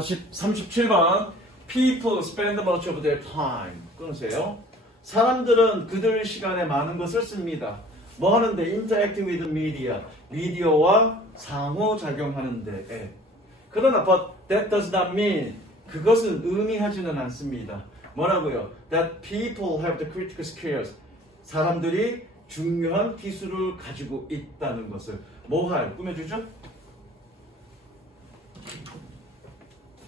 37번. People spend much of their time. 끊으세요. 사람들은 그들 시간에 많은 것을 씁니다. 뭐 하는데? Interacting with media. 미디어와 상호작용하는데. 그러나 but that does not mean 그것은 의미하지는 않습니다. 뭐라고요? That people have the critical skills. 사람들이 중요한 기술을 가지고 있다는 것을 뭐 할? 꾸며주죠?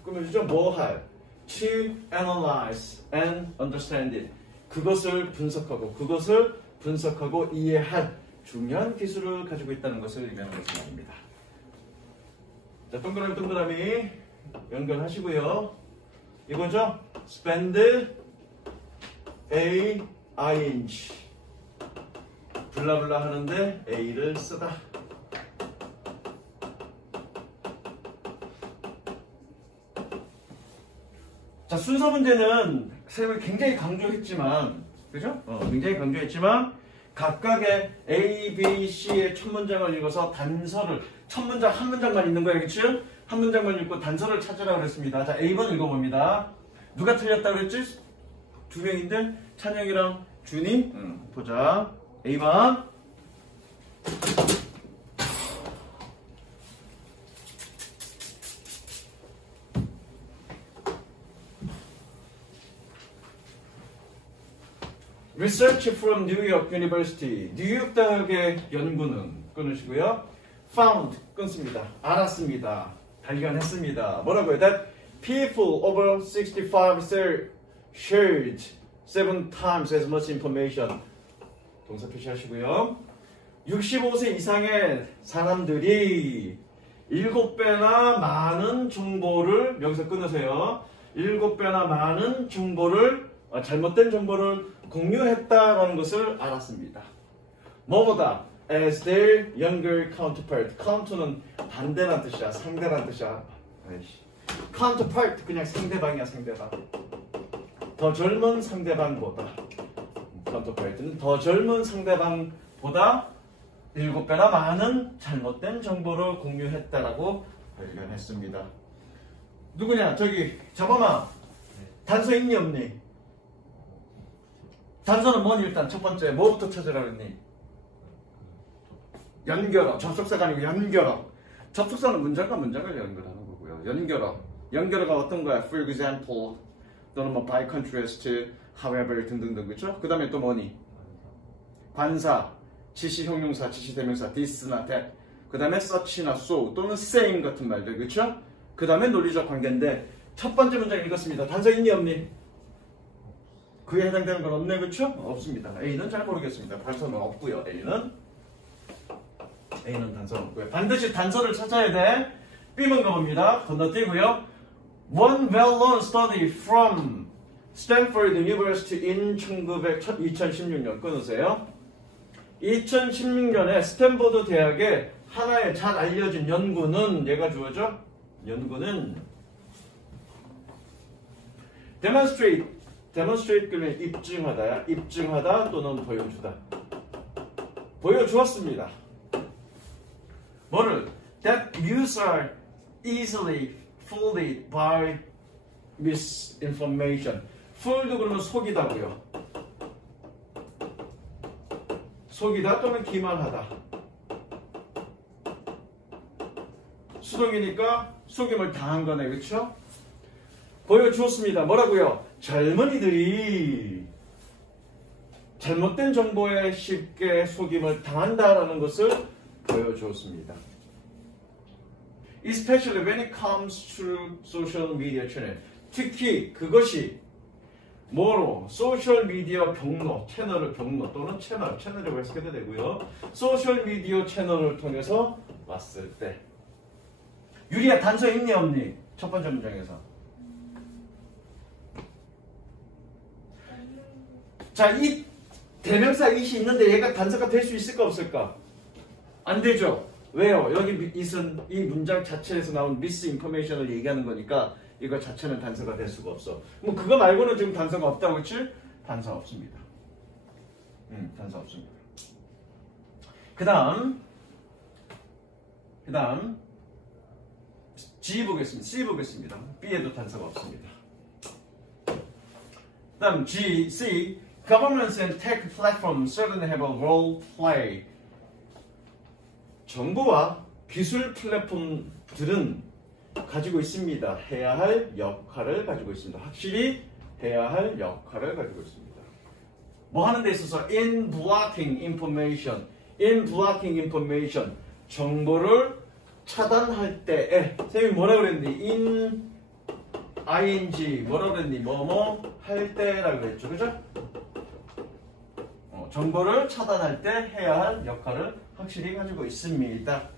꾸며주죠? 뭐 할? To analyze and understand it. 그것을 분석하고 이해할 중요한 기술을 가지고 있다는 것을 의미하는 것은 아닙니다. 자, 동그라미 연결하시고요. 이거죠? spend a ing 블라블라 하는데 a를 쓰다. 자, 순서 문제는 쌤을 굉장히 강조했지만, 그죠? 굉장히 강조했지만 각각의 A, B, C의 첫 문장을 읽어서 단서를 첫 문장 한 문장만 읽는 거예요, 그렇죠? 한 문장만 읽고 단서를 찾으라고 그랬습니다. 자, A번 읽어봅니다. 누가 틀렸다고 그랬지? 두 명인데 찬영이랑 준이. 보자. A번. Research from New York University. 뉴욕 대학의 연구는 끊으시고요. Found 끊습니다. 알았습니다. 발견했습니다. 뭐라고요? That people over 65 shared 7 times as much information. 동사 표시하시고요. 65세 이상의 사람들이 7배나 많은 정보를 여기서 끊으세요. 7배나 많은 정보를 잘못된 정보를 공유했다라는 것을 알았습니다. 뭐보다 as their younger counterpart. counter는 반대란 뜻이야. 상대란 뜻이야. counterpart 그냥 상대방이야. 상대방. 더 젊은 상대방보다. counterpart는 더 젊은 상대방보다 7배나 많은 잘못된 정보를 공유했다라고 발견했습니다. 누구냐? 저기 잡아마. 단서 있니 없니? 단서는 뭐니? 일단 첫 번째 뭐부터 찾으라 그랬니? 연결어. 접속사가 아니고 연결어. 접속사는 문장과 문장을 연결하는 거고요. 연결어가 어떤 거야? For example 또는 뭐 by contrast, however 등등등. 그렇죠? 그 다음에 또 뭐니? 관사, 지시 형용사, 지시 대명사 this나 that. 그 다음에 such나 so 또는 same 같은 말들. 그렇죠? 그 다음에 논리적 관계인데 첫 번째 문장 읽었습니다. 단서 있니 없니? 그에 해당되는 건 없네. 그렇죠? 없습니다. A는 잘 모르겠습니다. 단서는 없고요. A는 단서는 없고요. 반드시 단서를 찾아야 돼. B번 가봅니다. 건너뛰고요. One well-known study from Stanford University in 2016년 끊으세요. 2016년에 스탠포드 대학의 하나의 잘 알려진 연구는 얘가 주어져. 연구는 demonstrate 그러면 입증하다야. 입증하다 또는 보여주다. 보여주었습니다. 뭐를? That views are easily fooled by misinformation. fooled 그러면 속이다고요. 속이다 또는 기만하다. 수동이니까 속임을 당한 거네. 그렇죠? 보여주었습니다. 뭐라고요? 젊은이들이 잘못된 정보에 쉽게 속임을 당한다라는 것을 보여주었습니다. Especially when it comes to social media channel. 특히 그것이 뭐로? 소셜미디어 경로, 채널을 경로 또는 채널이라고 해석해도 되고요. 소셜미디어 채널을 통해서 왔을 때. 유리야, 단서 있니 없니? 첫 번째 문장에서. 자, 이 대명사 it이 있는데 얘가 단서가 될 수 있을까 없을까? 안 되죠. 왜요? 여기 it은 이 문장 자체에서 나온 misinformation을 얘기하는 거니까 이거 자체는 단서가 될 수가 없어. 뭐 그거 말고는 지금 단서가 없다고 그랬지? 단서 없습니다. 단서 없습니다. 그 다음 G 보겠습니다. C 보겠습니다. B에도 단서가 없습니다. 다음 G, C. Governments and tech platforms certainly have a role play. 정부와 기술 플랫폼들은 가지고 있습니다. 해야 할 역할을 가지고 있습니다. 확실히 해야 할 역할을 가지고 있습니다. 뭐 하는 데 있어서 in blocking information, 정보를 차단할 때에 선생님이 뭐라 그랬니? in ing 뭐라 그랬니? 뭐뭐 할 때라고 그랬죠. 그죠? 정보를 차단할 때 해야 할 역할을 확실히 가지고 있습니다.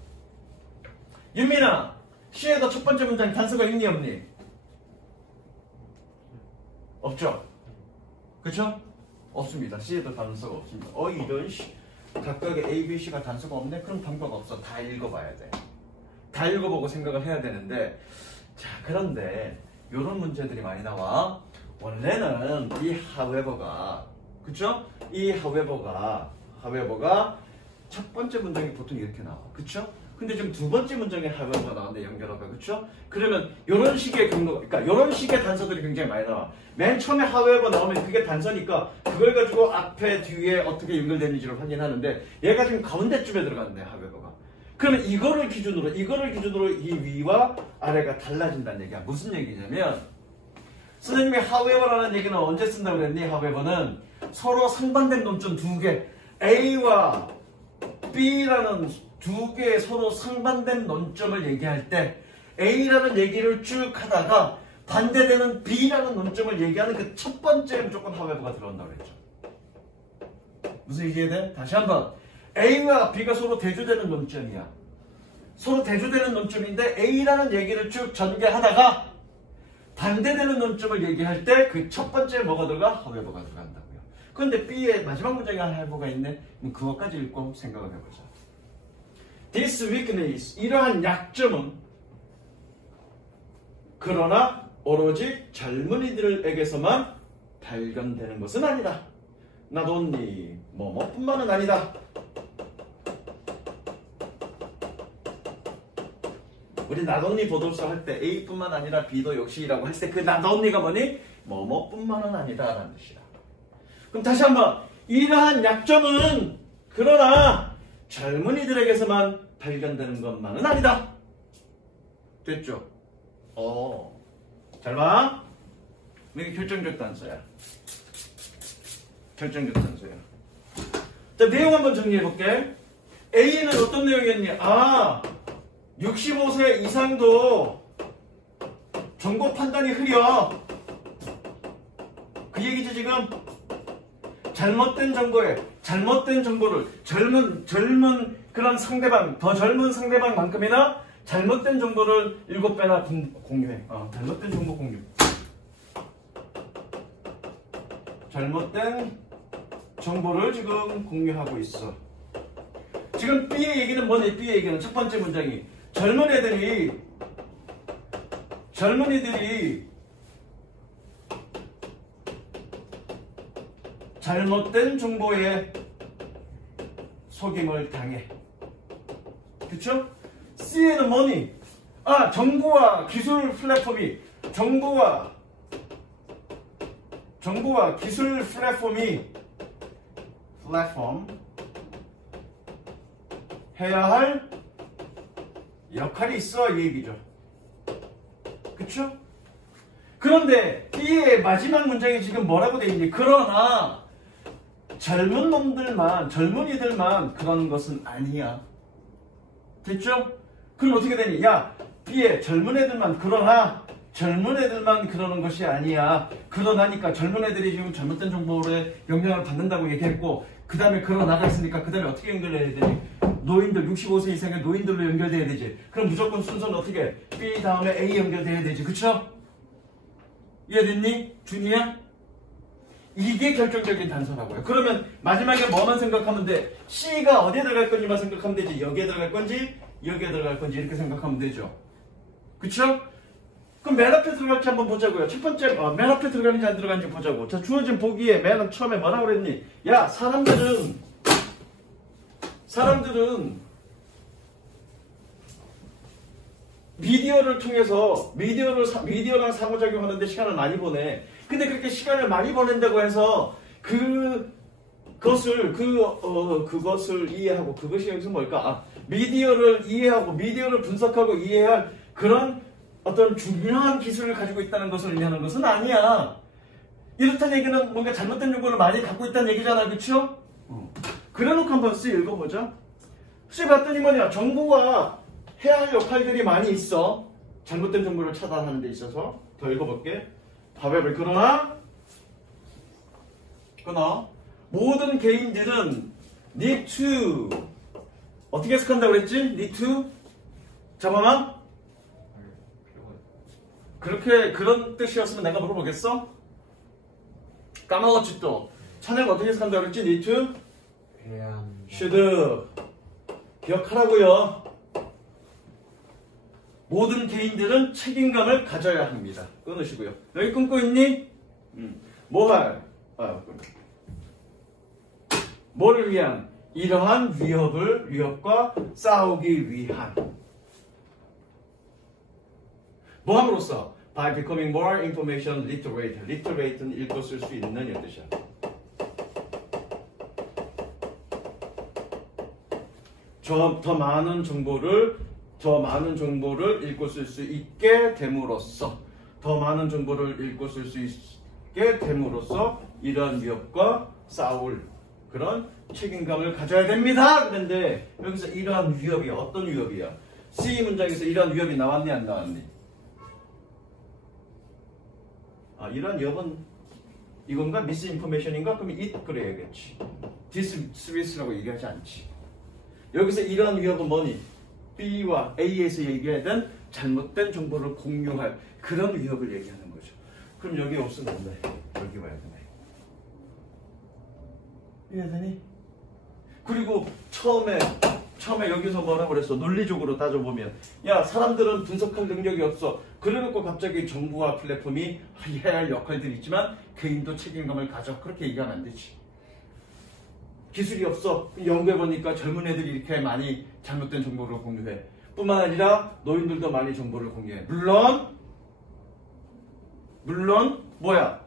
유민아, C에다 첫 번째 문장 단서가 있니 없니? 없죠? 그쵸? 없습니다. C에도 단서가 없습니다. 이런 각각의 A, B, C가 단서가 없네? 그럼 단서가 없어. 다 읽어봐야 돼. 다 읽어보고 생각을 해야 되는데, 자, 그런데 이런 문제들이 많이 나와. 원래는 이 however가, 그쵸? 이 however가 첫 번째 문장이 보통 이렇게 나와. 그쵸? 근데 지금 두 번째 문장에 however가 나왔는데 연결어가, 그쵸? 그러면 이런 식의 경로가, 그러니까 이런 식의 단서들이 굉장히 많이 나와. 맨 처음에 however 나오면 그게 단서니까 그걸 가지고 앞에 뒤에 어떻게 연결되는지를 확인하는데 얘가 지금 가운데쯤에 들어갔네, however가. 그러면 이거를 기준으로 이 위와 아래가 달라진다는 얘기야. 무슨 얘기냐면 선생님이 however라는 얘기는 언제 쓴다고 그랬니? however는 서로 상반된 논점 두 개, A와 B라는 두 개의 서로 상반된 논점을 얘기할 때 A라는 얘기를 쭉 하다가 반대되는 B라는 논점을 얘기하는 그 첫 번째 무조건 however가 들어온다고 그랬죠. 무슨 얘기해야 돼? 다시 한번. A와 B가 서로 대조되는 논점이야. 서로 대조되는 논점인데 A라는 얘기를 쭉 전개하다가 반대되는 논점을 얘기할 때 그 첫 번째 뭐가 들어가? however가 들어간다고요. 그런데 B의 마지막 문장에 however가 있네? 그럼 그것까지 읽고 생각을 해보자. This weakness, 이러한 약점은 그러나 오로지 젊은이들에게서만 발견되는 것은 아니다. Not only 뭐뭐뿐만은 아니다. 우리 not only 보도서 할 때 A뿐만 아니라 B도 역시라고 할 때 그 not only가 뭐니? 뭐뭐뿐만은 아니다 라는 뜻이다. 그럼 다시 한번 이러한 약점은 그러나 젊은이들에게서만 발견되는 것만은 아니다. 됐죠? 잘 봐. 이게 결정적 단서야. 결정적 단서야. 자, 내용 한번 정리해볼게. A는 어떤 내용이었니? 65세 이상도 정보 판단이 흐려. 그 얘기지 지금? 잘못된 정보를 젊은 그런 상대방, 더 젊은 상대방만큼이나 잘못된 정보를 7배나 공유해. 잘못된 정보 공유. 잘못된 정보를 지금 공유하고 있어. 지금 B의 얘기는 뭐니? B의 얘기는 첫 번째 문장이 젊은이들이 잘못된 정보에 속임을 당해. 그쵸? C에는 뭐니? 정보와 기술 플랫폼이 정보와 기술 플랫폼이 해야 할 역할이 있어 이 얘기죠. 그쵸? 그런데 B의 마지막 문장이 지금 뭐라고 돼 있니? 그러나 젊은이들만 그런 것은 아니야. 됐죠? 그럼 어떻게 되니? B의 젊은 애들만 그러는 것이 아니야. 그러나니까 젊은 애들이 지금 잘못된 정보에 영향을 받는다고 얘기했고 그 다음에 그러나가 있으니까 그 다음에 어떻게 연결해야 되니? 노인들 65세 이상의 노인들로 연결돼야 되지. 그럼 무조건 순서는 어떻게? B 다음에 A 연결돼야 되지. 그쵸? 이해됐니? 준이야? 이게 결정적인 단서라고요. 그러면 마지막에 뭐만 생각하면 돼? C가 어디에 들어갈 건지만 생각하면 되지. 여기에 들어갈 건지 여기에 들어갈 건지 이렇게 생각하면 되죠. 그쵸? 그럼 맨 앞에 들어갈지 한번 보자고요. 첫 번째 맨 앞에 들어가는지 안 들어가는지 보자고. 자, 주어진 보기에 맨 처음에 뭐라고 그랬니? 사람들은 미디어를 통해서 미디어랑 상호작용하는데 시간을 많이 보내. 근데 그렇게 시간을 많이 보낸다고 해서 그것을 이해하고 그것이 여기서 뭘까? 미디어를 이해하고 미디어를 분석하고 이해할 그런 어떤 중요한 기술을 가지고 있다는 것을 의미하는 것은 아니야. 이렇다는 얘기는 뭔가 잘못된 정보를 많이 갖고 있다는 얘기잖아, 그쵸? 그래놓고 한번 읽어보자. 봤더니 뭐냐, 정부가 해야 할 역할들이 많이 있어. 잘못된 정보를 차단하는 데 있어서. 더 읽어볼게. 바벨을 그러나 모든 개인들은 need to 어떻게 해석한다고 그랬지? need to 잠깐만. 그런 뜻이었으면 내가 물어보겠어? 까먹었지 또. 찬혁 어떻게 해석한다고 그랬지? need to should 기억하라고요. 모든 개인들은 책임감을 가져야 합니다. 끊으시고요. 여기 끊고 있니? 뭐를 위한? 이러한 위협과 싸우기 위한. 뭐 함으로써? By becoming more information literate. literate는 읽고 쓸 수 있는 이 뜻이야. 더 많은 정보를 읽고 쓸 수 있게 됨으로써 이러한 위협과 싸울 그런 책임감을 가져야 됩니다. 그런데 여기서 이러한 위협이 어떤 위협이야? C 문장에서 이러한 위협이 나왔니 안 나왔니? 이러한 위협은 이건가? misinformation인가? 그럼 it 그래야겠지. dismissi라고 얘기하지 않지. 여기서 이러한 위협은 뭐니? B와 A에서 얘기하던 잘못된 정보를 공유할 그런 위협을 얘기하는 거죠. 그럼 여기 없으면 안 돼. 여기 와야 되네. 이해되니? 그리고 처음에 여기서 뭐라고 그랬어? 논리적으로 따져보면 야, 사람들은 분석할 능력이 없어. 그래놓고 갑자기 정부와 플랫폼이 해야 할 역할들이 있지만 개인도 책임감을 가져. 그렇게 얘기하면 안 되지. 기술이 없어. 연구해보니까 젊은 애들이 이렇게 많이 잘못된 정보를 공유해. 뿐만 아니라 노인들도 많이 정보를 공유해. 물론 뭐야?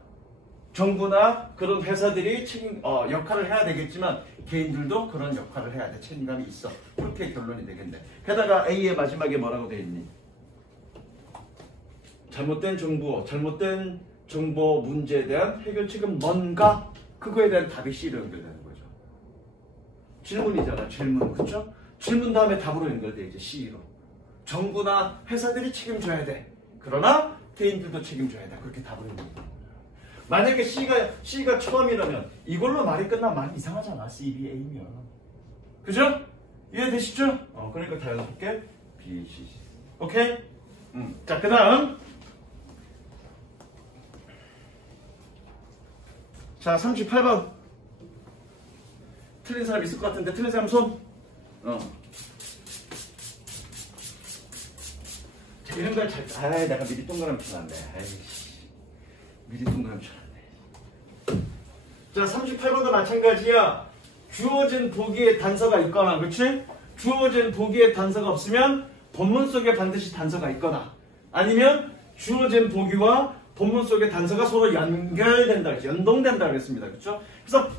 정부나 그런 회사들이 역할을 해야 되겠지만 개인들도 그런 역할을 해야 돼. 책임감이 있어. 그렇게 결론이 되겠네. 게다가 A의 마지막에 뭐라고 돼 있니? 잘못된 정보 문제에 대한 해결책은 뭔가? 그거에 대한 답이 C로 연결되는 거죠. 질문이잖아. 질문. 그쵸? 질문 다음에 답으로 연결돼 이제 C로. 정부나 회사들이 책임져야 돼. 그러나 개인들도 책임져야 돼. 그렇게 답으로 연결돼. 만약에 C가 처음이라면 이걸로 말이 끝나면 많이 이상하잖아. C, B, A면. 그죠? 이해되시죠? 그러니까 다 연습할게. B, C, C. 오케이? 자, 그 다음. 자, 38번. 틀린 사람 있을 것 같은데, 틀린 사람 손? 자, 이런 걸 내가 미리 동그라미 쳐놨네. 미리 동그라미 쳐놨네. 자, 38번도 마찬가지야. 주어진 보기에 단서가 있거나, 그렇지? 주어진 보기에 단서가 없으면 본문 속에 반드시 단서가 있거나, 아니면 주어진 보기와 본문 속의 단서가 서로 연결된다, 연동된다 그랬습니다. 그렇죠? 그래서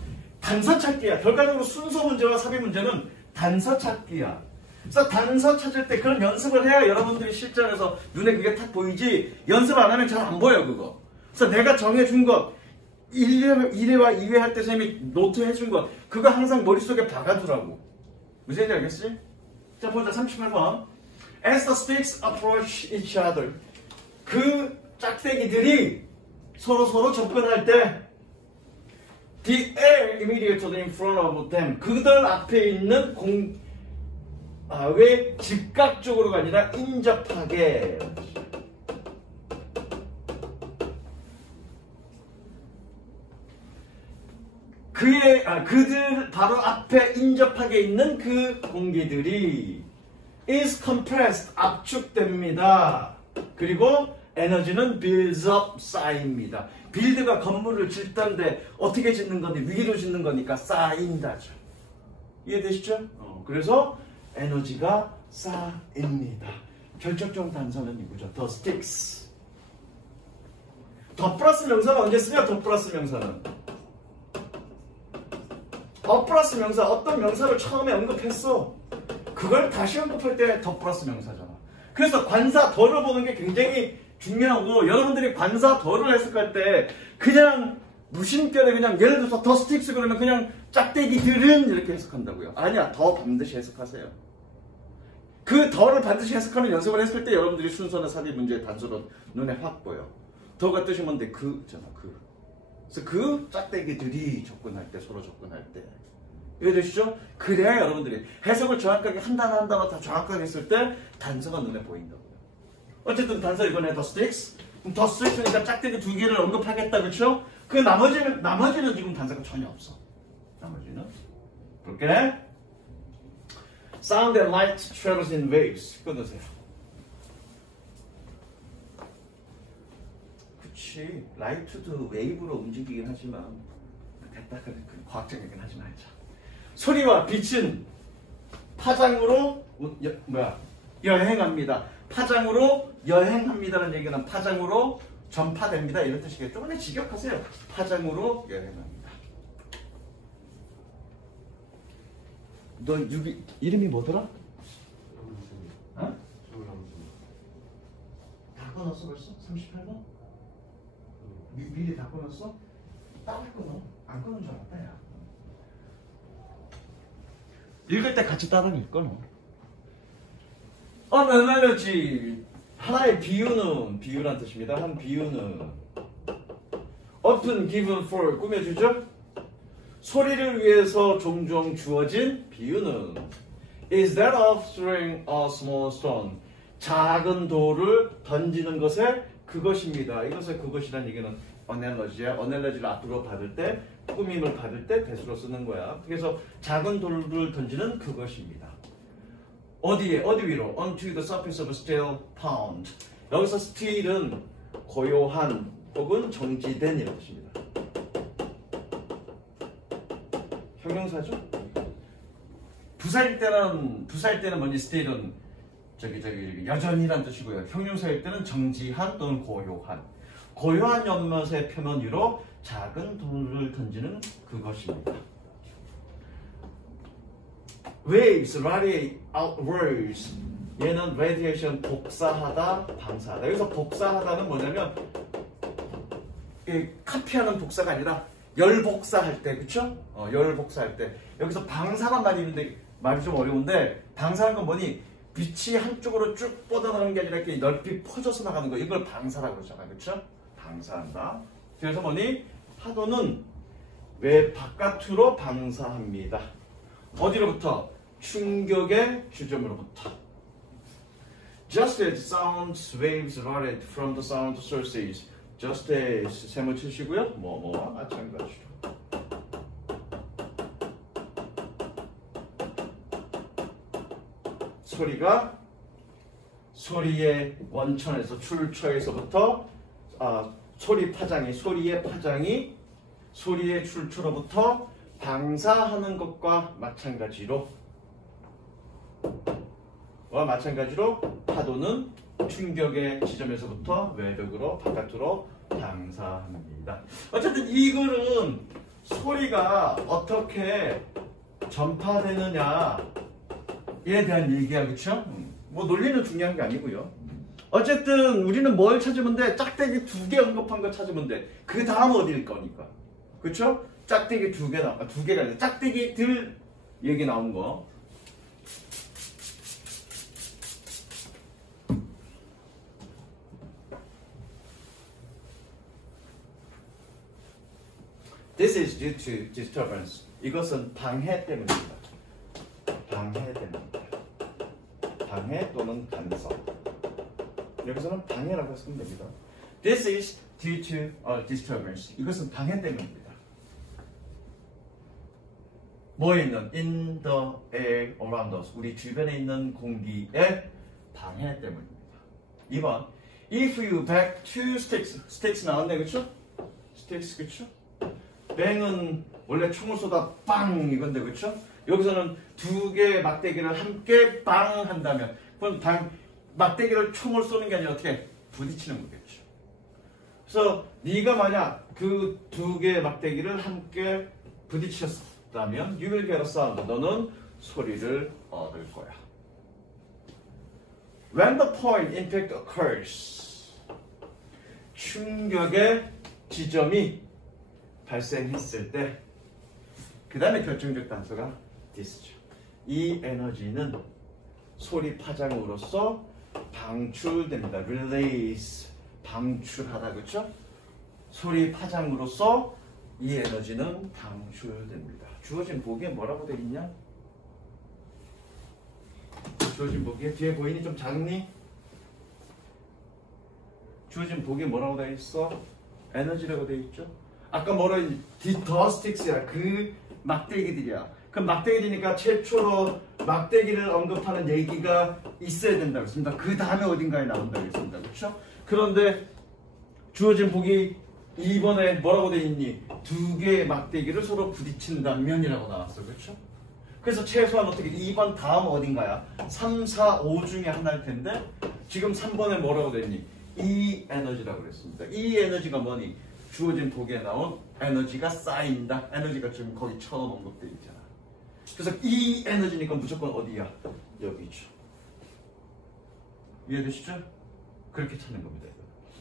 단서 찾기야. 결과적으로 순서 문제와 삽입 문제는 단서 찾기야. 그래서 단서 찾을 때 그런 연습을 해야 여러분들이 실전에서 눈에 그게 탁 보이지, 연습 안 하면 잘 안 보여, 그거. 그래서 내가 정해준 것, 1회와 2회 할 때 선생님이 노트 해준 것, 그거 항상 머릿속에 박아두라고. 무슨 얘기인지 알겠지? 자, 보자. 38번. As the sticks approach each other. 그 짝대기들이 서로 접근할 때 the air immediately in front of them. 그들 앞에 있는 왜 즉각적으로가 아니라 인접하게. 그들 바로 앞에 인접하게 있는 그 공기들이 is compressed, 압축됩니다. 그리고 에너지는 builds up, 쌓입니다. 빌드가 건물을 짓던데 어떻게 짓는 건데 위로 짓는 거니까 쌓인다죠. 이해되시죠? 그래서 에너지가 쌓입니다. 결정적 단서는 이거죠. the sticks. 더 플러스 명사가 언제 쓰냐? 더 플러스 명사는 더 플러스 명사, 어떤 명사를 처음에 언급했어. 그걸 다시 언급할 때 더 플러스 명사잖아. 그래서 관사 더를 보는 게 굉장히 중요하고, 여러분들이 관사 더를 해석할 때 그냥 무심결에 그냥 예를 들어서 더 스틱스 그러면 그냥 짝대기들은 이렇게 해석한다고요. 아니야, 더 반드시 해석하세요. 그 더를 반드시 해석하는 연습을 했을 때 여러분들이 순서나 사비 문제의 단서로 눈에 확 보여. 더가 뜻이 뭔데? 그 있잖아, 그. 그래서 그 짝대기들이 접근할 때, 서로 접근할 때. 이해되시죠? 그래야 여러분들이 해석을 정확하게 한 단어 한 단어 다 정확하게 했을 때 단서가 눈에 보인다고요. 어쨌든 단서 이번에 더 스틱스. 그럼 더 스틱스니까 짝대기 두 개를 언급하겠다, 그렇죠? 그 나머지는 지금 단서가 전혀 없어. 나머지는. 볼게. Sound and light travels in waves. 끊으세요. 그치. 라이트도 웨이브로 움직이긴 하지만 됐다. 그래. 과학적이긴 하지 말자. 소리와 빛은 파장으로 여행합니다. 파장으로 여행합니다라는 얘기는 파장으로 전파됩니다. 이런 뜻이겠죠. 조금 직역하세요. 파장으로 여행합니다. 너 이름이 뭐더라? 어? 다 끊었어 벌써? 38번? 미리 다 끊었어? 따로 끊어. 안 끊은 줄 알았다 야. 읽을 때 같이 따라 읽어 너. An analogy. 하나의 비유란 뜻입니다. 한 비유는 often given for 꾸며주죠. 소리를 위해서 종종 주어진 비유는 is that of throwing a small stone. 작은 돌을 던지는 것에 그것입니다. 이것의 그것이란 얘기는 analogy야. analogy를 앞으로 받을 때, 꾸밈을 받을 때 대수로 쓰는 거야. 그래서 작은 돌을 던지는 그것입니다. 어디에? 어디 위로? onto the surface of a steel pond. 여기서 steel은 고요한 혹은 정지된 이런 뜻입니다. 형용사죠? 부사일 때는 뭐니? steel은 저기 여전히란 뜻이고요. 형용사일 때는 정지한 또는 고요한. 고요한 연못의 표면 위로 작은 돌을 던지는 그것입니다. Waves radiate outwards. 얘는 radiation 복사하다, 방사하다. 여기서 복사하다는 뭐냐면 카피하는 복사가 아니라 열 복사할 때, 그쵸? 열 복사할 때. 여기서 방사란 말이 있는데 말이 좀 어려운데 방사하는 건 뭐니? 빛이 한쪽으로 쭉 뻗어나가는 게 아니라 이렇게 넓이 퍼져서 나가는 거. 이걸 방사라고 그러잖아요, 그쵸? 방사한다. 그래서 뭐니? 파도는 외 바깥으로 방사합니다. 어디로부터? 충격의 주점으로부터. Just as sound waves radiate from the sound sources. Just as 세모 치시고요. 뭐뭐와 마찬가지로. 소리가 소리의 원천에서 출처에서부터 소리의 파장이 소리의 출처로부터 방사하는 것과 마찬가지로 파도는 충격의 지점에서부터 외벽으로 바깥으로 방사합니다. 어쨌든 이 글은 소리가 어떻게 전파되느냐에 대한 얘기야, 그쵸? 뭐 논리는 중요한 게 아니고요. 어쨌든 우리는 뭘 찾으면 돼? 짝대기 2개 언급한 거 찾으면 돼. 그 다음 어디일 거니까. 그쵸? 짝대기 2개가 아니라 짝대기들 얘기 나온 거. This is due to disturbance. 이것은 방해 때문입니다. 방해 때문입니다. 방해 또는 간섭. 여기서는 방해라고 쓰면 됩니다. This is due to disturbance. 이것은 방해 때문입니다. 뭐에 있는? In the air around us. 우리 주변에 있는 공기의 방해 때문입니다. 2번. If you back two sticks. sticks 나왔네, 그쵸? sticks, 그쵸? 뱅은 원래 총을 쏘다 빵 이건데, 그쵸? 여기서는 2개의 막대기를 함께 빵 한다면, 그럼 막대기를 총을 쏘는 게 아니라 어떻게 부딪히는 거겠죠. 그래서 네가 만약 그 두 개의 막대기를 함께 부딪혔다면 you will get a sound. 너는 소리를 얻을 거야. When the point impact occurs. 충격의 지점이 발생했을 때 그 다음에 결정적 단서가 this죠. 이 에너지는 소리 파장으로서 방출됩니다. release, 방출하다, 그렇죠? 소리 파장으로서 이 에너지는 방출됩니다. 주어진 보기에 뭐라고 되어 있냐? 주어진 보기에 뒤에 보이니 좀 작니? 주어진 보기에 뭐라고 되어 있어? 에너지라고 되어 있죠? 아까 뭐라 했니? 더 스틱스야. 그 막대기들이야. 그 막대기니까 최초로 막대기를 언급하는 얘기가 있어야 된다고 했습니다. 그 다음에 어딘가에 나온다고 했습니다. 그렇죠? 그런데 주어진 보기 2번에 뭐라고 되어 있니? 두 개의 막대기를 서로 부딪힌다면이라고 나왔어. 그렇죠? 그래서 최소한 어떻게 2번 다음 어딘가야? 3, 4, 5 중에 하나일 텐데 지금 3번에 뭐라고 되어 있니? 이 에너지라고 그랬습니다. 이 에너지가 뭐니? 주어진 보기에 나온 에너지가 쌓인다. 에너지가 지금 거기 처음 언급되어 있잖아. 그래서 이 에너지니까 무조건 어디야? 여기죠. 이해되시죠? 그렇게 찾는 겁니다.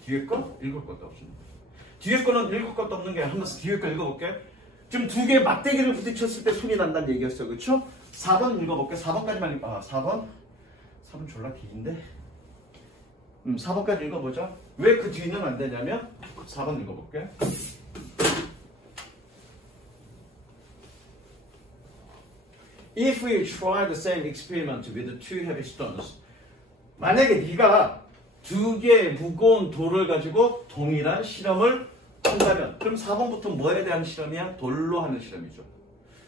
뒤에 거 읽을 것도 없습니다. 뒤에 거는 읽을 것도 없는 게 한번 뒤에 거 읽어볼게. 지금 두 개의 막대기를 부딪혔을 때 손이 난다는 얘기였어요. 그렇죠? 4번 읽어볼게. 4번까지만 읽어. 4번 졸라 긴데. 4번까지 읽어보자. 왜 그 뒤는 안 되냐면 4번 읽어볼게. If we try the same experiment with two heavy stones. 만약에 네가 두 개의 무거운 돌을 가지고 동일한 실험을 한다면 그럼 4번부터 뭐에 대한 실험이야? 돌로 하는 실험이죠.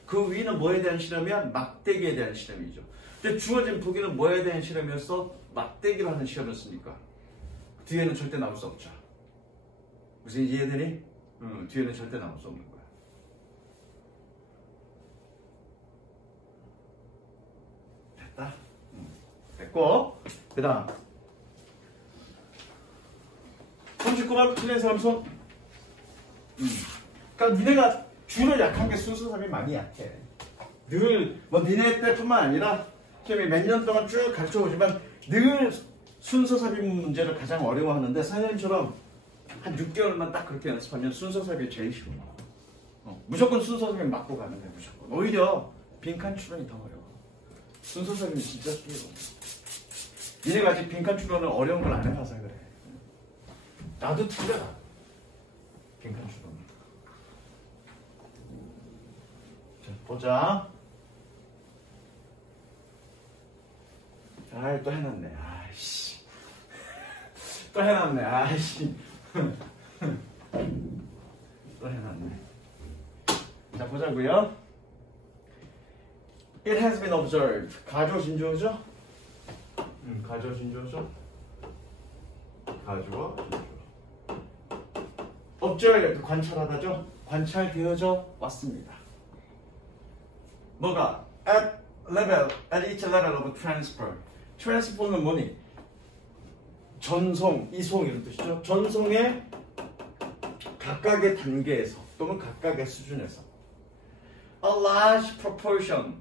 그 위는 뭐에 대한 실험이야? 막대기에 대한 실험이죠. 근데 주어진 보기는 뭐에 대한 실험이었어? 막대기로 하는 시험이었으니까 뒤에는 절대 나올 수 없죠. 무슨 이해되니? 뒤에는 절대 나올 수 없는 거야. 됐다. 됐고 그 다음 39번 틀린 사람 손. 그러니까 니네가 주로 약한 게 순서삼이 많이 약해. 늘 뭐 니네 때뿐만 아니라 지금 몇 년 동안 쭉 가르쳐 오지만 늘 순서삽입 문제를 가장 어려워하는데 선생님처럼 한 6개월만 딱 그렇게 연습하면 순서삽입이 제일 쉬워. 무조건 순서삽입 맞고 가면 돼. 무조건. 오히려 빈칸 추론이 더 어려워. 순서삽입이 진짜 쉬워. 니네가 아직 빈칸 추론을 어려운 걸 안 해봐서 그래. 나도 틀려라. 빈칸 추론. 자, 보자. 아이, 또 해놨네. 아이씨. 또 해놨네. 아이씨. 또 해놨네. 자, 보자고요. It has been observed. 가주어 진주어죠? 가주어 진주어죠? 가주어 진주어. observe 관찰하다죠? 관찰되어져 왔습니다. 뭐가? at each level of transfer. transfer는 뭐니? 전송, 이송 이런 뜻이죠. 전송의 각각의 단계에서 또는 각각의 수준에서 a large proportion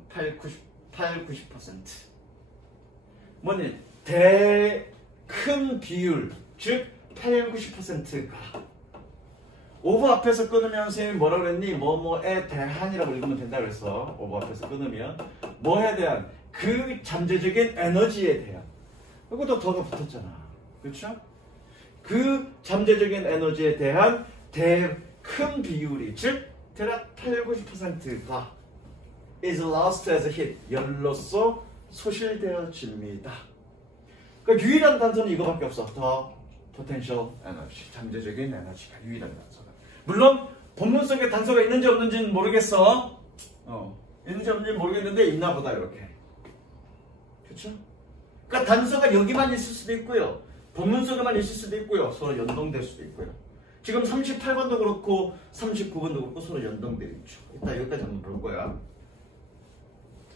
80-90% 뭐니? 큰 비율 즉 80-90%가 오버 앞에서 끊으면 선생님이 뭐라 그랬니? 뭐뭐에 대한이라고 읽으면 된다 그랬어. 오버 앞에서 끊으면 뭐에 대한? 그 잠재적인 에너지에 대한. 이것도 더가 붙었잖아. 그렇죠? 그 잠재적인 에너지에 대한 큰 비율이 즉 대략 80-90%가 is lost as a hit. 열로서 소실되어집니다. 그러니까 유일한 단서는 이거밖에 없어. 더 potential energy. 잠재적인 에너지가 유일한 단서다. 물론 본문 속에 단서가 있는지 없는지는 모르겠어. 있는지 없는지 모르겠는데 있나 보다 이렇게. 그렇죠? 그러니까 단서가 여기만 있을 수도 있고요. 본문 속에만 있을 수도 있고요. 서로 연동될 수도 있고요. 지금 38번도 그렇고 39번도 그렇고 서로 연동되어 있죠. 이따 여기까지 한번 볼 거야.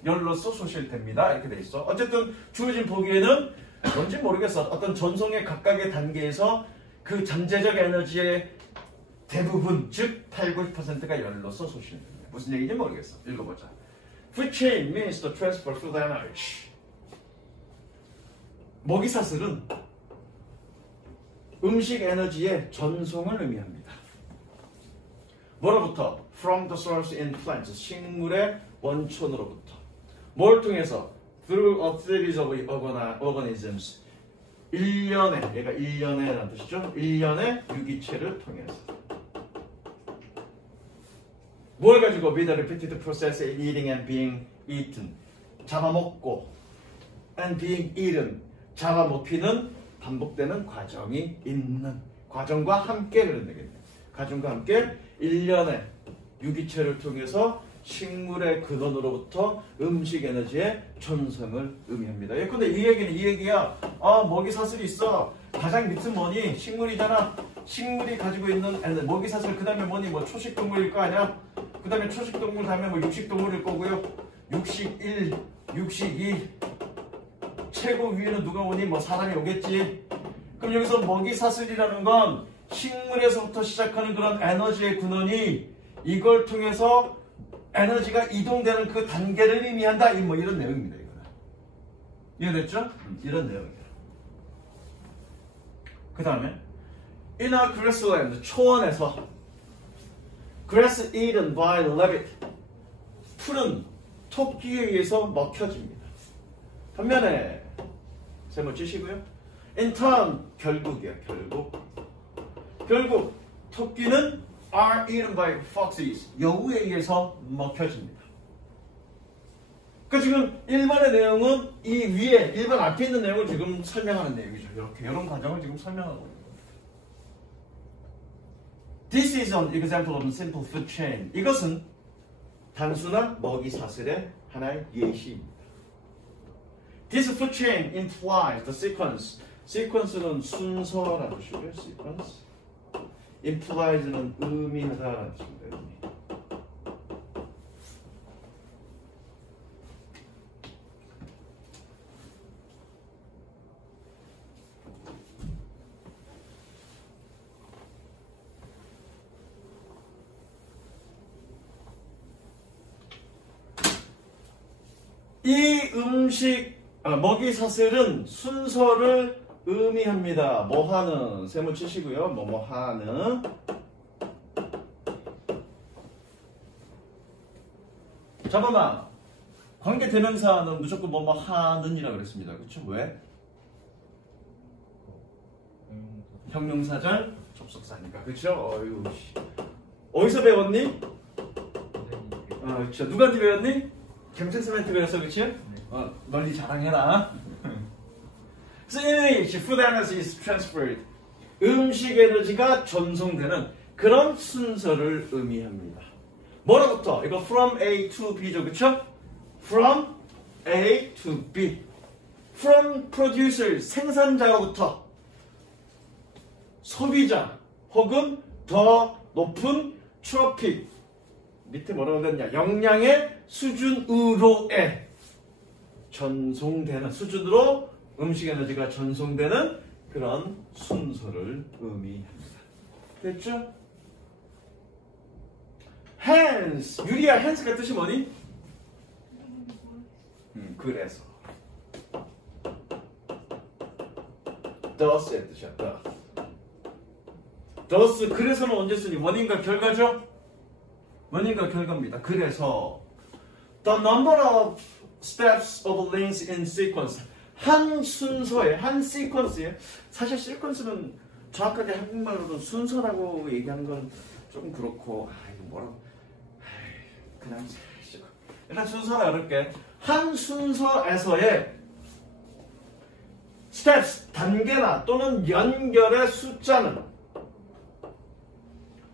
열로서 소실됩니다. 이렇게 돼 있어. 어쨌든 주어진 보기에는 뭔지 모르겠어. 어떤 전송의 각각의 단계에서 그 잠재적 에너지의 대부분, 즉 8, 90%가 열로서 소실됩니다. 무슨 얘기인지 모르겠어. 읽어보자. Food chain means the transfer of food energy. 먹이사슬은 음식 에너지의 전송을 의미합니다. 뭐로부터? From the source in plants. 식물의 원촌으로부터. 뭘 통해서? Through a series of organisms. 일련의, 얘가 일련의라는 뜻이죠. 일련의 유기체를 통해서. 뭘 가지고? With a repeated process in eating and being eaten. 잡아먹고 and being eaten. 잡아먹히는 반복되는 과정이 있는. 과정과 함께 그런 얘기입니다. 과정과 함께 일련의 유기체를 통해서 식물의 근원으로부터 음식 에너지의 전성을 의미합니다. 예컨대 이 얘기야. 먹이사슬이 있어. 가장 밑은 뭐니? 식물이잖아. 식물이 가지고 있는 먹이사슬, 그 다음에 뭐니? 뭐 초식동물일 거 아니야? 그 다음에 초식동물 다음에 뭐 육식동물일 거고요. 육식 1, 육식 2. 최고 위에는 누가 오니? 뭐 사람이 오겠지. 그럼 여기서 먹이사슬이라는 건 식물에서부터 시작하는 그런 에너지의 근원이 이걸 통해서 에너지가 이동되는 그 단계를 의미한다. 뭐 이런 내용입니다. 이거는. 이해됐죠? 이런 내용이에요. 그 다음에 In a grassland, 초원에서 Grass eaten by rabbit. 풀은 토끼에 의해서 먹혀집니다. 반면에 세모 치시고요. In turn, 결국이야. 결국 토끼는 are eaten by foxes. 여우에 의해서 먹혀집니다. 그러니까 지금 1번의 내용은 이 위에 1번 앞에 있는 내용을 지금 설명하는 내용이죠. 이런 과정을 지금 설명하고 있는 거예요. This is an example of a simple food chain. 이것은 단순한 먹이 사슬의 하나의 예시입니다. This food chain implies the sequence. sequence는 순서라는 뜻이고요. sequence. implies는 의미하다라는 뜻입니다. 의미. 이 먹이 사슬은 순서를 의미합니다. 뭐 하는 세모 치시고요. 뭐 하는. 잠깐만. 관계 대명사는 무조건 뭐 하는이라고 그랬습니다. 그렇죠? 왜? 형용사절 접속사니까. 그렇죠? 어디서 배웠니? 그렇죠. 누구한테 배웠니? 경쟁쌤한테 배웠어. 그렇지? 널리 자랑해라. So food energy is transferred. 음식 에너지가 전송되는 그런 순서를 의미합니다. 뭐로부터? 이거 from A to B죠. 그쵸? From A to B. From producer, 생산자로부터 소비자 혹은 더 높은 트로픽. 밑에 뭐라고 했냐? 영양의 수준으로의 전송되는 수준으로 음식 에너지가 전송되는 그런 순서를 의미합니다. 됐죠? hence, 유리야 hence가 뜻이 뭐니? 그래서 thus의 뜻이야. thus 그래서는 언제 쓰니? 원인과 결과죠? 원인과 결과입니다. 그래서 the number of steps of links in sequence. 한 순서에, 한 시퀀스에, 사실 시퀀스는 정확하게 한국말로는 순서라고 얘기하는 건 조금 그렇고, 이거 뭐라고, 그냥 일단 순서라 그럴게. 한 순서에서의 steps, 단계나 또는 연결의 숫자는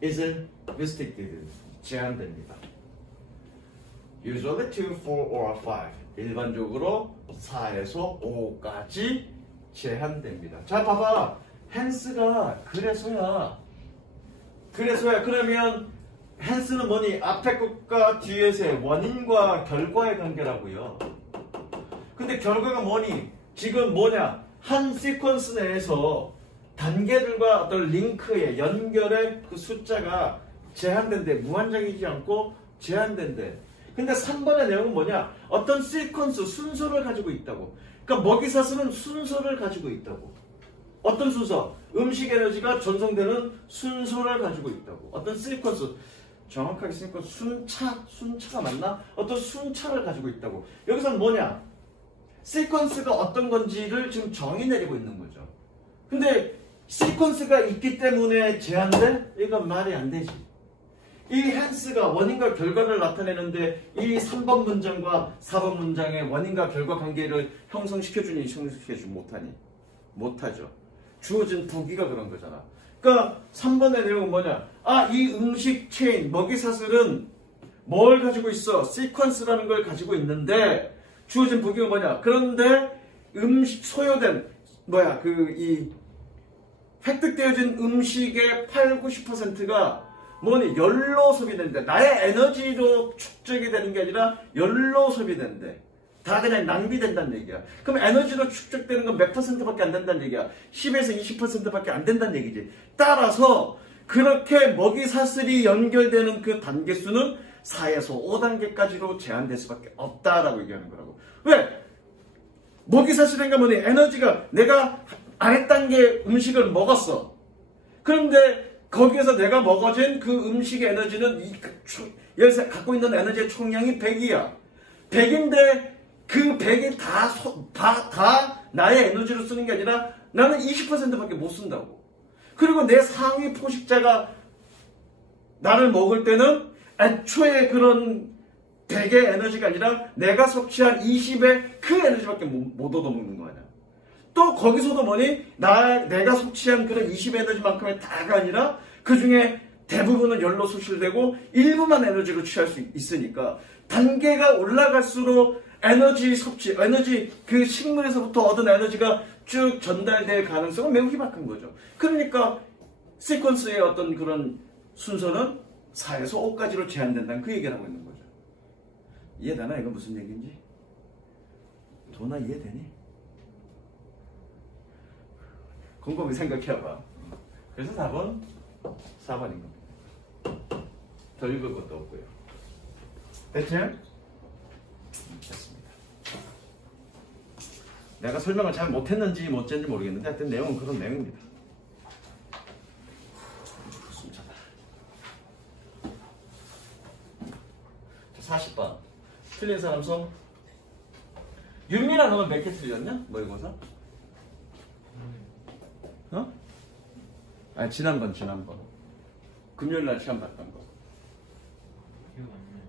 is restricted, 제한됩니다. Usually 2, 4, or 5. 일반적으로 4에서 5까지 제한됩니다. 자, 봐봐. hence가 그래서야. 그러면 hence는 뭐니? 앞에 것과 뒤에서의 원인과 결과의 관계라고요. 근데 결과가 뭐니? 지금 뭐냐? 한 시퀀스 내에서 단계들과 어떤 링크의 연결의 그 숫자가 제한된대. 무한정이지 않고 제한된대. 근데 3번의 내용은 뭐냐? 어떤 시퀀스, 순서를 가지고 있다고. 그러니까 먹이사슬은 순서를 가지고 있다고. 어떤 순서? 음식 에너지가 전송되는 순서를 가지고 있다고. 어떤 시퀀스, 정확하게 시퀀스, 순차가 맞나? 어떤 순차를 가지고 있다고. 여기서는 뭐냐? 시퀀스가 어떤 건지를 지금 정의 내리고 있는 거죠. 근데 시퀀스가 있기 때문에 제한돼? 이건 말이 안 되지. 이 헨스가 원인과 결과를 나타내는데 이 3번 문장과 4번 문장의 원인과 결과 관계를 형성시켜주니 형성시켜주지 못하니? 못하죠. 주어진 부기가 그런 거잖아. 그러니까 3번의 내용은 뭐냐? 아, 이 음식 체인, 먹이사슬은 뭘 가지고 있어? 시퀀스라는 걸 가지고 있는데 주어진 부기가 뭐냐? 그런데 음식 소요된 획득되어진 음식의 90%가 뭐니? 열로 소비된대. 나의 에너지로 축적이 되는 게 아니라 열로 소비된대. 다 그냥 낭비된다는 얘기야. 그럼 에너지로 축적되는 건 몇 %밖에 안 된다는 얘기야. 10에서 20%밖에 안 된다는 얘기지. 따라서 그렇게 먹이사슬이 연결되는 그 단계수는 4에서 5단계까지로 제한될 수밖에 없다라고 얘기하는 거라고. 왜? 먹이사슬인가 뭐니? 에너지가 내가 아랫단계 음식을 먹었어. 그런데 거기에서 내가 먹어진 그 음식의 에너지는 여기서 갖고 있는 에너지의 총량이 100이야. 100인데 그 100이 다 나의 에너지로 쓰는 게 아니라 나는 20%밖에 못 쓴다고. 그리고 내 상위 포식자가 나를 먹을 때는 애초에 그런 100의 에너지가 아니라 내가 섭취한 20의 그 에너지밖에 못 얻어먹는 거 아니야. 또 거기서도 뭐니? 내가 섭취한 그런 20 에너지만큼의 다가 아니라 그 중에 대부분은 열로 소실되고 일부만 에너지로 취할 수 있으니까 단계가 올라갈수록 에너지 섭취, 에너지 그 식물에서부터 얻은 에너지가 쭉 전달될 가능성은 매우 희박한 거죠. 그러니까 시퀀스의 어떤 그런 순서는 4에서 5까지로 제한된다는 그 얘기를 하고 있는 거죠. 이해되나? 이건 무슨 얘기인지? 도나 이해되니? 곰곰이 생각해봐. 그래서 답은 4번인 겁니다. 더 읽을 것도 없고요. 됐지? 됐습니다. 내가 설명을 잘 못했는지 못했는지 모르겠는데 하여튼 내용은 그런 내용입니다. 순차다. 40번. 틀린 사람 손. 윤미라 너는 몇 개 틀렸냐? 모의고사? 어? 아니 지난번 금요일날 시간 봤던 거. 기억 안 나요.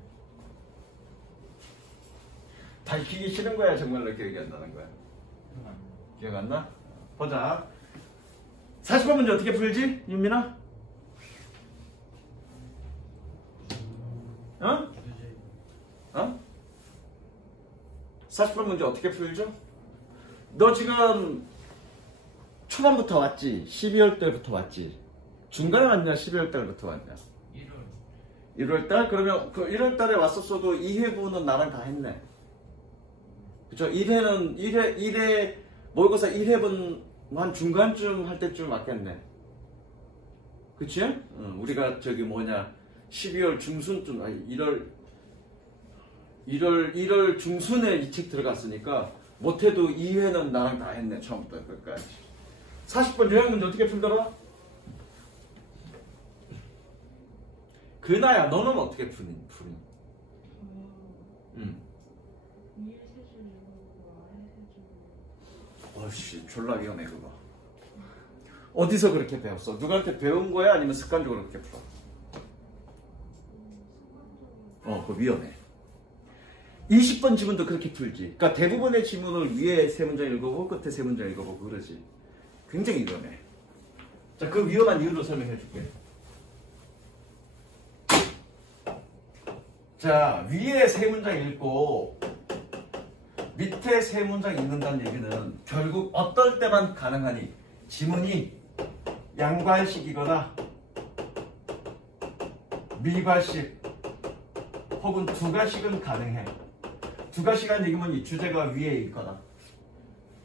밝히기 싫은 거야? 정말로 기억이 안 나는 거야? 기억 안 나요. 기억 안 나? 보자. 40번 문제 어떻게 풀지? 윤민아? 어? 어? 40번 문제 어떻게 풀죠? 너 지금 초반부터 왔지? 12월 달부터 왔지? 중간에 왔냐? 12월 달부터 왔냐? 1월 달? 그러면 그 1월 달에 왔었어도 2회부는 나랑 다 했네. 그쵸? 1회, 모의고사 1회분 한 중간쯤 할 때쯤 왔겠네. 그치? 응, 우리가 저기 12월 중순쯤, 아니 1월 중순에 이 책 들어갔으니까 못해도 2회는 나랑 다 했네. 처음부터 끝까지. 40번 요약 문제 어떻게 풀더라? 그나야 너는 어떻게 푸니? 응. 위에 세 줄 읽어보고 아래 세 줄. 어씨 졸라 위험해 그거. 어디서 그렇게 배웠어? 누구한테 배운 거야? 아니면 습관적으로 그렇게 풀어? 그거 위험해. 20번 지문도 그렇게 풀지. 그러니까 대부분의 지문을 위에 세 문장 읽어보고 끝에 세 문장 읽어보고 그러지. 굉장히 위험해. 자, 그 위험한 이유를 설명해 줄게. 자, 위에 세 문장 읽고 밑에 세 문장 읽는다는 얘기는 결국 어떨 때만 가능하니? 지문이 양괄식이거나 미괄식 혹은 두괄식은 가능해. 두괄식이라는 얘기면 이 주제가 위에 있거나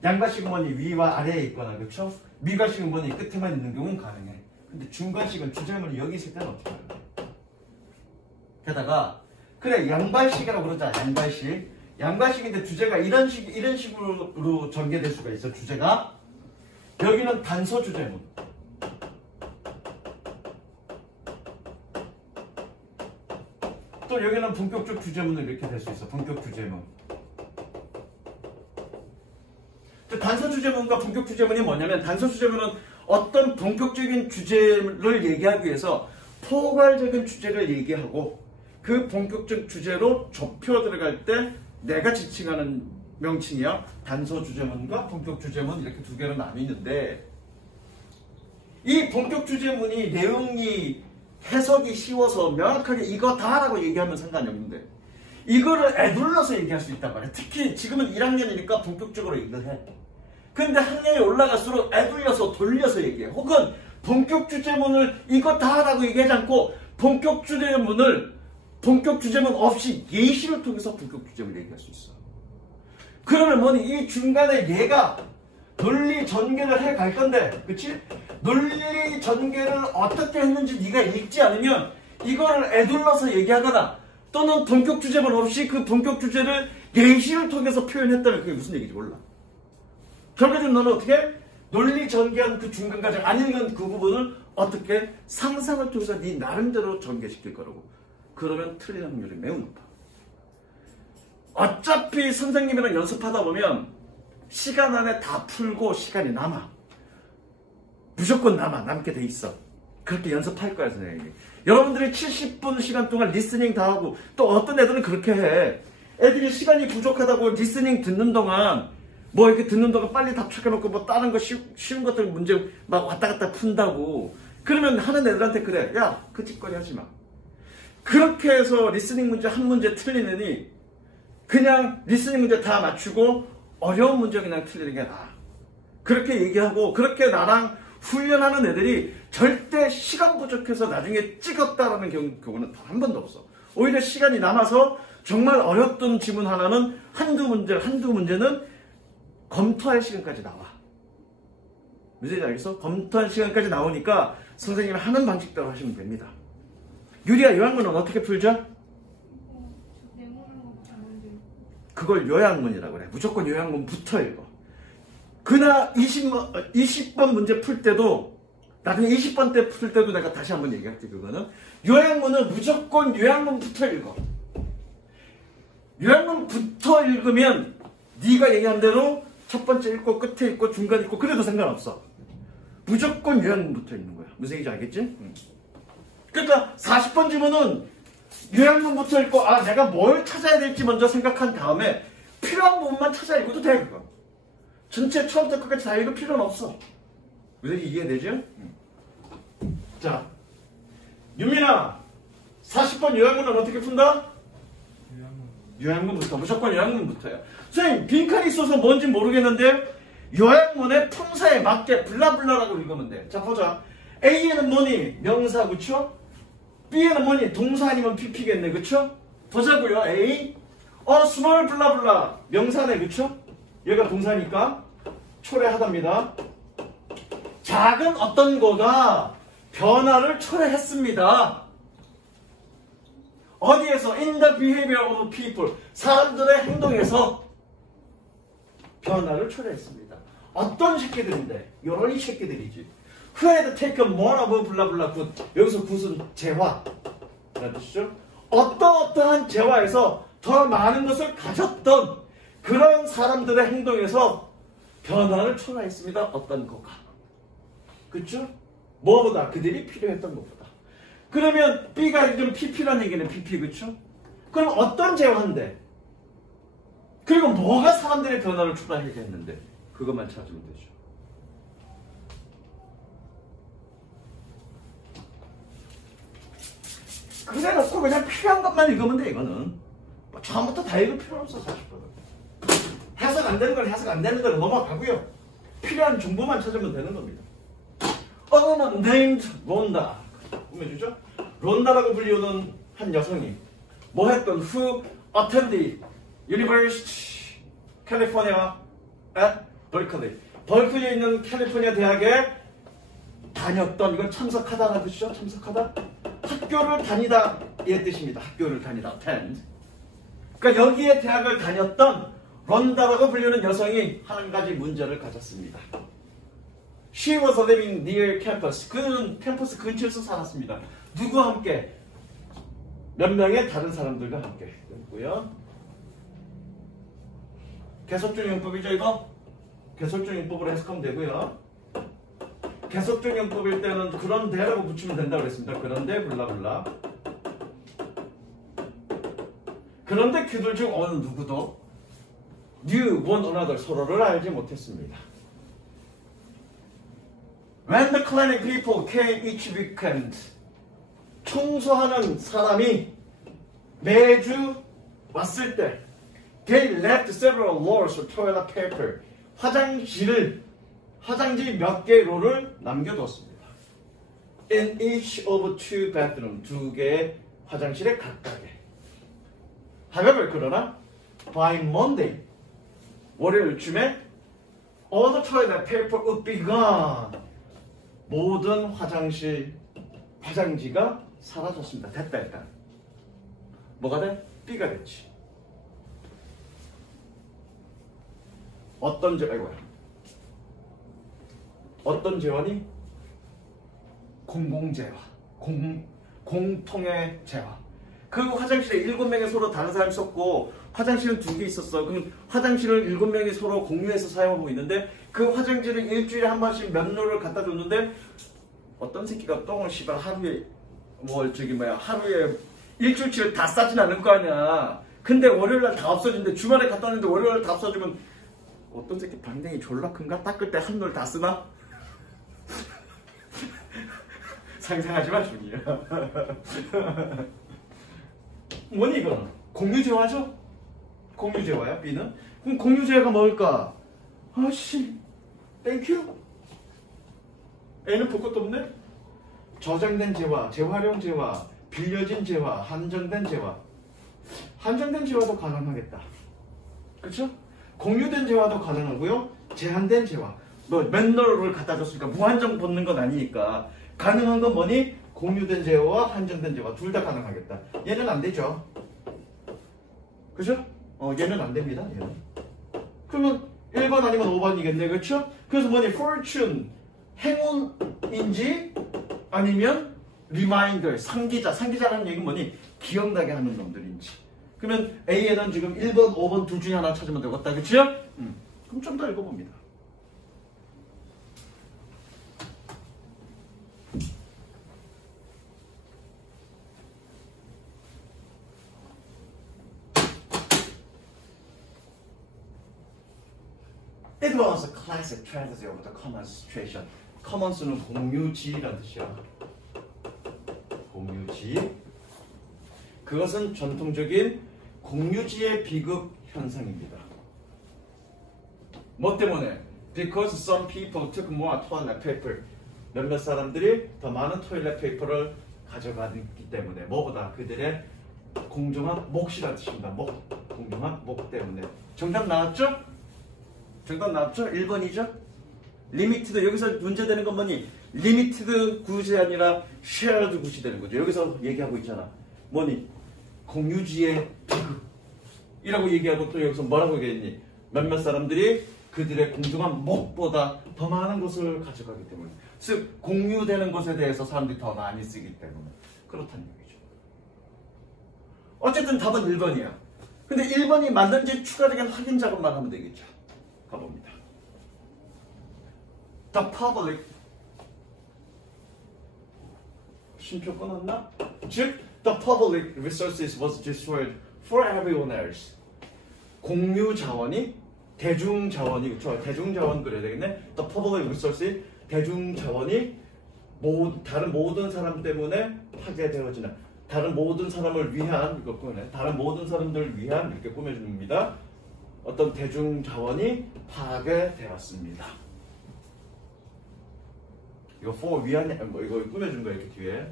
양가식은 뭐니 위와 아래에 있거나 그렇죠? 미가식은 뭐니 끝에만 있는 경우는 가능해. 근데 중간식은 주제문이 여기 있을 때는 어떻게 하는 거야? 게다가 그래 양발식이라고 그러자. 양발식. 양발식인데 주제가 이런 식으로 전개될 수가 있어. 주제가 여기는 단서 주제문. 또 여기는 본격적 주제문을 이렇게 될 수 있어. 본격 주제문. 단서 주제문과 본격 주제문이 뭐냐면 단서 주제문은 어떤 본격적인 주제를 얘기하기 위해서 포괄적인 주제를 얘기하고 그 본격적 주제로 좁혀 들어갈 때 내가 지칭하는 명칭이야. 단서 주제문과 본격 주제문 이렇게 두 개로 나뉘는데 이 본격 주제문이 내용이 해석이 쉬워서 명확하게 이거다라고 얘기하면 상관이 없는데 이거를 애둘러서 얘기할 수 있단 말이야. 특히 지금은 1학년이니까 본격적으로 얘기를 해. 근데 학년이 올라갈수록 애둘려서 돌려서 얘기해. 혹은 본격 주제문을 이거다라고 얘기하지 않고 본격 주제문 없이 예시를 통해서 본격 주제문을 얘기할 수 있어. 그러면 뭐니 이 중간에 얘가 논리 전개를 해 갈 건데 그치? 논리 전개를 어떻게 했는지 네가 읽지 않으면 이거를 애둘러서 얘기하거나 또는 본격 주제문 없이 그 본격 주제를 예시를 통해서 표현했다면 그게 무슨 얘기인지 몰라. 결과적으로 너는 어떻게 논리 전개한 그 중간 과정 안 읽은 그 부분을 어떻게 상상을 통해서 네 나름대로 전개시킬 거라고. 그러면 틀리는 확률이 매우 높아. 어차피 선생님이랑 연습하다 보면 시간 안에 다 풀고 시간이 남아. 무조건 남게 돼 있어. 그렇게 연습할 거야 선생님이. 여러분들이 70분 시간 동안 리스닝 다 하고 또 어떤 애들은 그렇게 해. 애들이 시간이 부족하다고 리스닝 듣는 동안 뭐 이렇게 듣는 동안 빨리 답축해놓고 뭐 다른 거 쉬운 것들 문제 막 왔다 갔다 푼다고. 그러면 하는 애들한테 그래. 야, 그 짓거리 하지 마. 그렇게 해서 리스닝 문제 한 문제 틀리느니 그냥 리스닝 문제 다 맞추고 어려운 문제 그냥 틀리는 게 나아. 그렇게 얘기하고 그렇게 나랑 훈련하는 애들이 절대 시간 부족해서 나중에 찍었다라는 경우는 단 한 번도 없어. 오히려 시간이 남아서 정말 어렵던 지문 하나는 한두 문제는 검토할 시간까지 나와. 무슨 알겠어? 검토할 시간까지 나오니까 선생님이 하는 방식대로 하시면 됩니다. 유리야, 요양문은 어떻게 풀죠? 그걸 요양문이라고 그래. 무조건 요양문부터 읽어. 그나 20번 문제 풀 때도 나중에 20번 때 풀 때도 내가 다시 한번 얘기할게. 그거는 요양문은 무조건 요양문부터 읽어. 요양문부터 읽으면 네가 얘기한 대로 첫 번째 읽고 끝에 읽고 중간 읽고 그래도 상관없어. 무조건 요양문부터 읽는 거야. 무슨 얘기인지 알겠지? 그러니까 40번 지문은 요양문부터 읽고 내가 뭘 찾아야 될지 먼저 생각한 다음에 필요한 부분만 찾아 읽어도 돼. 그거. 전체 처음부터 끝까지 다 읽을 필요는 없어. 무슨 얘기 이해되죠? 자, 윤민아 40번 요양문은 어떻게 푼다? 요양문부터. 무조건 요양문부터야. 선생님 빈칸이 있어서 뭔지 모르겠는데 요양문의 품사에 맞게 블라블라라고 읽으면 돼. 자 보자. A에는 뭐니? 명사 그쵸? B에는 뭐니? 동사 아니면 PP겠네 그쵸? 보자고요. A small 블라블라 명사네 그쵸? 얘가 동사니까 초래하답니다. 작은 어떤 거가 변화를 초래했습니다. 어디에서? In the behavior of people. 사람들의 행동에서 변화를 초래했습니다. 어떤 새끼들인데? 요런 이 새끼들이지. Who had taken more of 블라블라 good. 여기서 good은 재화. 라는 뜻이죠. 어떠한 재화에서 더 많은 것을 가졌던 그런 사람들의 행동에서 변화를 초래했습니다. 어떤 거가. 그쵸? 뭐보다? 그들이 필요했던 것보다. 그러면 B가 이런 PP라는 얘기는 PP 그쵸? 그럼 어떤 재화인데? 그리고 뭐가 사람들의 변화를 초래하게 했는데? 그것만 찾으면 되죠. 그래놓고 그냥 필요한 것만 읽으면 돼 이거는. 뭐 처음부터 다 읽을 필요 없어 40번은. 해석 안 되는 건 해석 안 되는 건 넘어가고요. 필요한 정보만 찾으면 되는 겁니다. named 론다. 보여주죠? 론다라고 불리우는 한 여성이 뭐 했던 who attended University California at 벌클리에 있는 캘리포니아 대학에 다녔던, 이건 참석하다라는 뜻이죠. 참석하다. 학교를 다니다 의 뜻입니다. 학교를 다니다. attend. 그러니까 여기에 대학을 다녔던 론다라고 불리는 여성이 한 가지 문제를 가졌습니다. She was living near campus. 그는 캠퍼스 근처에서 살았습니다. 누구와 함께? 몇 명의 다른 사람들과 함께. 그렇고요. 계속적 용법이죠, 이거? 계속적 용법으로 해석하면 되고요. 계속적 용법일 때는 그런데라고 붙이면 된다고 그랬습니다. 그런데 블라블라. 그런데 그들 중 어느 누구도 knew one another, 서로를 알지 못했습니다. When the cleaning people came each weekend, 청소하는 사람이 매주 왔을 때 they left several rolls of toilet paper, 화장지 몇 개의 롤을 남겨두었습니다. In each of two bathroom, 두 개의 화장실에 각각에. However, 그러나 by Monday, 월요일쯤에 all the toilet paper would be gone. 모든 화장지가 사라졌습니다. 됐다 일단. 뭐가 돼? B가 됐지. 어떤 재환이? 공공재화. 공통의 재화. 그 화장실에 7명이 서로 다른 사람이 썼고 화장실은 2개 있었어. 그럼 화장실을 7명이 서로 공유해서 사용하고 있는데 그 화장실을 일주일에 한 번씩 몇 롤을 갖다 줬는데 어떤 새끼가 똥을 하루에 하루에 일주일치를 다 싸진 않을 거 아니야. 근데 월요일날 다 없어지는데 주말에 갖다 놨는데 월요일날 다 없어지면 어떤 새끼 방댕이 졸라 큰가? 닦을 때 한 롤 다 쓰나? 상상하지 마, 중이야. 뭐니 이거는? 공유재화죠? 공유재화야, B는? 그럼 공유재화가 뭘까? 아씨, 땡큐? A는 볼 것도 없네? 저장된 재화, 재활용 재화, 빌려진 재화, 한정된 재화. 한정된 재화도 가능하겠다. 그쵸? 공유된 재화도 가능하고요. 제한된 재화. 뭐 맨널을 갖다 줬으니까 무한정 붙는 건 아니니까. 가능한 건 뭐니? 공유된 재화와 한정된 재화 둘 다 가능하겠다. 얘는 안 되죠. 그죠? 얘는 안 됩니다. 얘는. 그러면 1번 아니면 5번이겠네. 그렇죠? 그래서 뭐니? fortune, 행운인지 아니면 reminder, 상기자라는 얘기는 뭐니? 기억나게 하는 놈들인지. 그러면 A에는 지금 1번, 5번 둘 중에 하나 찾으면 되겠다. 그렇죠? 그럼 좀 더 읽어봅니다. It was a classic tragedy of the common situation. commons는 공유지라는 뜻이야. 공유지. 그것은 전통적인 공유지의 비급 현상입니다. 뭐 때문에? Because some people took more toilet paper. 몇몇 사람들이 더 많은 토일렛 페이퍼를 가져가기 때문에. 뭐보다? 그들의 공정한 몫이라는 뜻입니다. 공정한 몫 때문에. 정답 나왔죠? 정답 나왔죠? 1번이죠? 리미티드, 여기서 문제되는 건 뭐니? 리미티드 굿이 아니라 쉐어드 굿이 되는 거죠. 여기서 얘기하고 있잖아. 뭐니? 공유지의 비급이라고 얘기하고 또 여기서 뭐라고 얘기했니? 몇몇 사람들이 그들의 공정한 몫보다 더 많은 것을 가져가기 때문에. 즉 공유되는 것에 대해서 사람들이 더 많이 쓰기 때문에 그렇다는 얘기죠. 어쨌든 답은 1번이야. 근데 1번이 맞는지 추가적인 확인 작업만 하면 되겠죠. 가봅니다. The public 심표 끊었나? 즉 the public resources was destroyed for everyone else. 공유 자원이 대중 자원이, 그렇죠? 대중 자원 그래야 되겠네. The public resources, 대중 자원이 다른 모든 사람 때문에 파괴되어지는, 다른 모든 사람을 위한, 이거 꾸며내, 다른 모든 사람들을 위한, 이렇게 꾸며줍니다. 어떤 대중 자원이 파괴되었습니다. 이거 for 위한, 이거 꾸며준 거야, 이렇게 뒤에.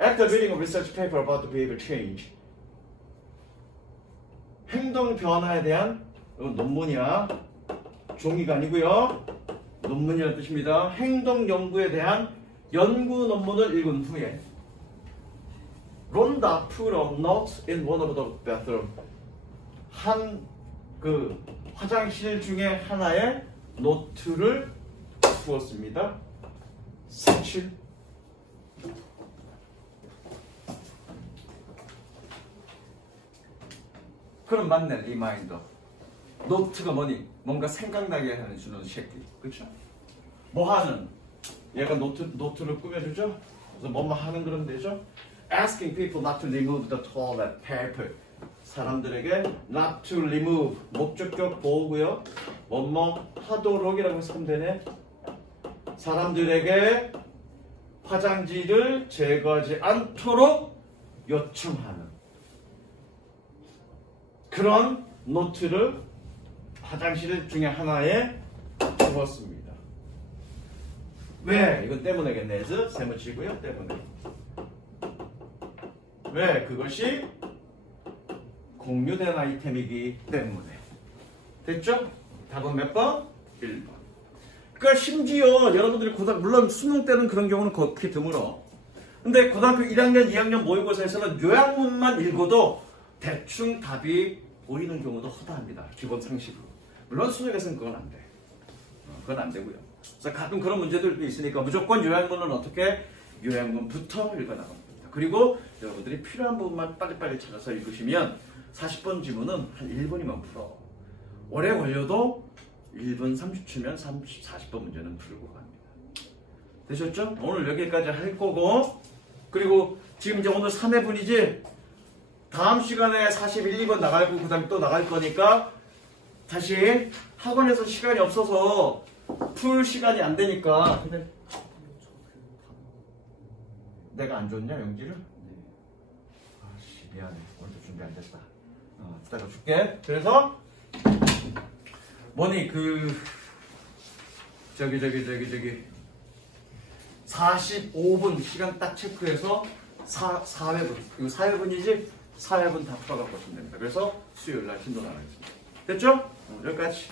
After reading a research paper about the behavior change. 행동 변화에 대한, 이건 논문이야. 종이가 아니고요. 논문이라는 뜻입니다. 행동 연구에 대한 연구 논문을 읽은 후에 론다 put a note in one of the bathroom. 그 화장실 중에 하나에 노트를 주었습니다. 색칠. 그럼 맞네, 리마인더. 노트가 뭐니? 뭔가 생각나게 하는 주는 새끼. 그쵸? 뭐 하는? 얘가 노트를 꾸며주죠? 그래서 뭐뭐 하는 그런 데죠? Asking people not to remove the toilet paper. 사람들에게 not to remove. 목적격 보호고요. 뭐뭐 하도록이라고 쓰면 되네. 사람들에게 화장지를 제거하지 않도록 요청하는 그런 노트를 화장실 중에 하나에 주었습니다. 왜? 이건 때문에겠네. 세무치고요. 때문에. 왜? 그것이 공유된 아이템이기 때문에. 됐죠? 답은 몇 번? 1번. 그러니까 심지어 여러분들이 물론 수능 때는 그런 경우는 극히 드물어. 근데 고등학교 1학년, 2학년 모의고사에서는 요약문만 읽어도 대충 답이 보이는 경우도 허다합니다. 기본 상식으로. 물론 수능에서는 그건 안 돼. 그건 안 되고요. 그래서 가끔 그런 문제들도 있으니까 무조건 요약문은 어떻게? 요약문부터 읽어나갑니다. 그리고 여러분들이 필요한 부분만 빨리빨리 찾아서 읽으시면 40번 지문은 한 1분이면 풀어. 오래 걸려도 1분 30초면 40번 문제는 풀고 갑니다. 되셨죠? 오늘 여기까지 할 거고, 그리고 지금 이제 오늘 3회분이지 다음 시간에 41, 2번 나갈 거고 그 다음에 또 나갈 거니까 다시 학원에서 시간이 없어서 풀 시간이 안 되니까. 근데 내가 안 줬냐 영지를? 아씨 미안해. 오늘도 준비 안 됐다. 이따가 줄게. 그래서 뭐니 저기 45분 시간 딱 체크해서 4회분. 이거 4회분이지? 4회분 다 풀어갖고 오시면 됩니다. 그래서 수요일날 신도 나가겠습니다. 됐죠? 여기까지.